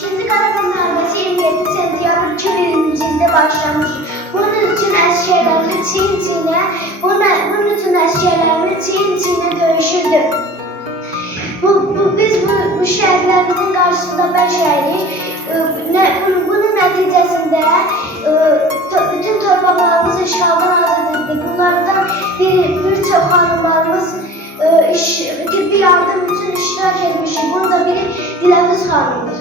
İkinci Qarabağ müharibəsi 27 sentyabr 2020-ci ildə başlamış. Bunun üçün əsgərlərimiz çiyin-çiyinə döyüşürdü. Biz bu şəhidlərimizin qarşısında bəşərik. Bunun nəticəsində bütün torpaqlarımız işğaldan azad edildi. Bunlardan bir çox xanımlarımız tibbi yardım üçün iştirak etmişik. Bunun da biri Diləviz xanımdır.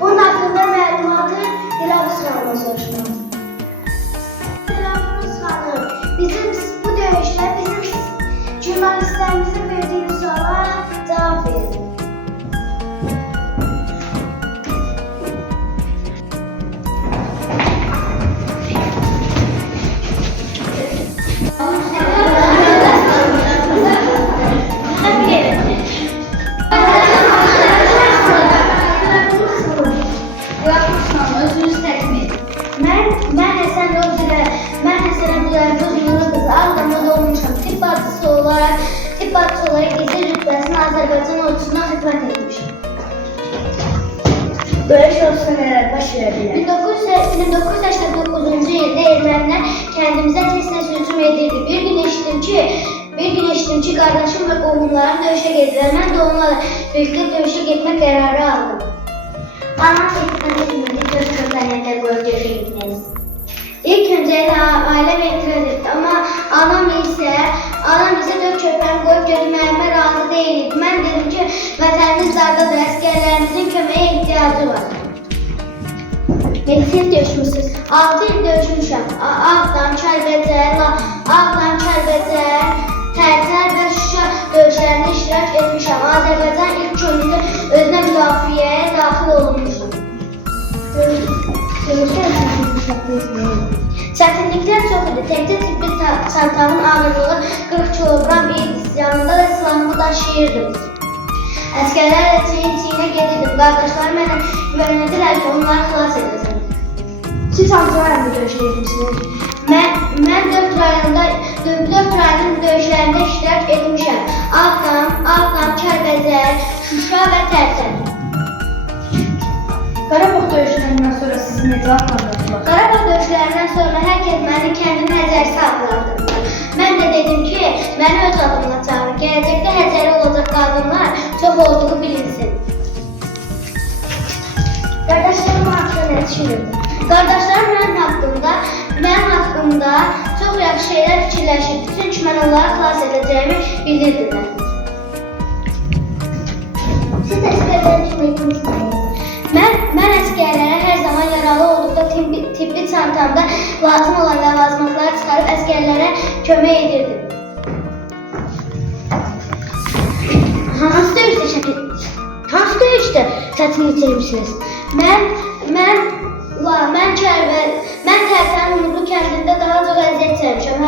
Bunun haqqında məlumatı Diləviz xanıma soruşmalıyıq. Diləviz xanım, bu döyüşdə bizim jurnalistlərimizin verdiyimiz suallara cavab verin. Tibb bacısı olaraq gizli rütbəsini Azərbaycan ordusuna xidmət etmişəm. Döyüş olsa nələr baş verə bilər? 1989-cu ildə ermənilər kəndimizə tez-tez hücum edirdi. Bir gün eşitdim ki, qardaşım və qohumlarım döyüşə gedirlər. Mən də onlarla birlikdə döyüşə getmək qərarı aldım. Anam etiraz etmədi, dörd köpənlərdə qoyub döyüşə getməliyiz. İlk öncə ailəm etiraz etdi, amma anam isə dörd köpəni qoyub götürməyimə razı deyildi. Mən dedim ki, vətənimiz dardadır, əsgərlərimizin köməyə ehtiyacı var. Neçə il döyüşmüsünüz? 6 il döyüşmüşəm. Ağdam, Kəlbəcər, Tərtər və Şuşa döyüşlərində iştirak etmişəm. Azərbaycan ilk könüllü özünə müdafiəyə daxil olmuşam. Çətinliklər çox idi. Təkcə tibbi çantamın ağırlığı 40 kiloqram idi. Yanımda da silahımı daşıyırdım. Əsgərlərlə çiyin-çiyinə gedirdim. Qardaşlarım mənə güvənədilər ki, onları xilas edəcəm. Siz hansı rayonda döyüşə getmişsiniz? Mən 4 rayonun döyüşlərində iştirak etmişəm. Ağdam, Kəlbəcər, Şuşa və Tərtər. Qarabağ döyüşlərindən sonra sizi necə adlandırdılar? Qarabağ döyüşlərindən sonra hər kəs məni kəndin Həcərisi adlandırdılar. Mən də dedim ki, məni öz adımla çağırın. Gələcəkdə Həcəri olacaq qadınlar çox olduğu bilinsin. Qardaşlarım haqqında nə düşünürdün? Qardaşlarım mənim haqqımda çox yaxşı şeylər fikirləşirdi. Çünki mən onları xilas edəcəyimi bilirdilər. Siz əsgərlərin kimi etmişsiniz? Mən əsgərlərə hər zaman yaralı olduqda tibbi çantamda lazım olan ləvazimatları çıxarıb əsgərlərə kömək edirdim. Hansı döyüşdə çətinlik çəkmişsiniz? Mən Tərtərin Umudlu kəndində daha çox əziyyət çəkmişəm.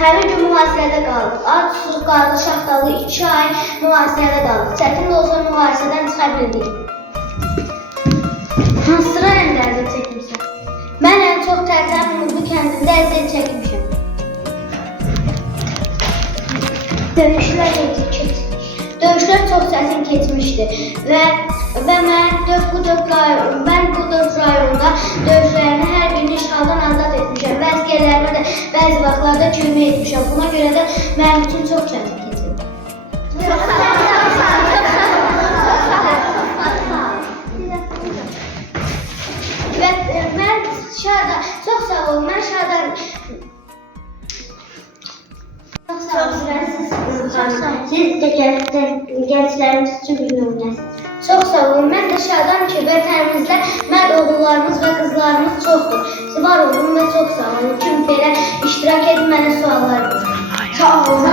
Həmin gün mühasirədə qaldıq. Ac, susuz, qarlı, şaxtalı 2 ay mühasirədə qaldıq. Çətin də olsa mühasirədən çıxa bildik. Hansı rayonlarda çəkmişsən? Mən ən çox Tərtərin Umudlu kəndində əziyyət çəkmişəm. Döyüşlər necə keçmiş? Döyüşlər çox çətin keçmişdi və mən bu dörd rayonda döyüşlərini hər birini işğaldan azad etmişəm və əsgərlərimə də bəzi vaxtlarda kömək etmişəm. Buna görə də mənim üçün çox çətin keçirdi. Çox sağ olun. Mən şadam. Siz də gənclərimiz üçün bir nümunəsiniz. Çox sağ olun. Mən də şadam ki, vətənimizdə mərd oğullarımız və qızlarımız çoxdur. Var olun və çox sağ olun. Kim belə iştirak edib mənə suallar verir. Sağ olun.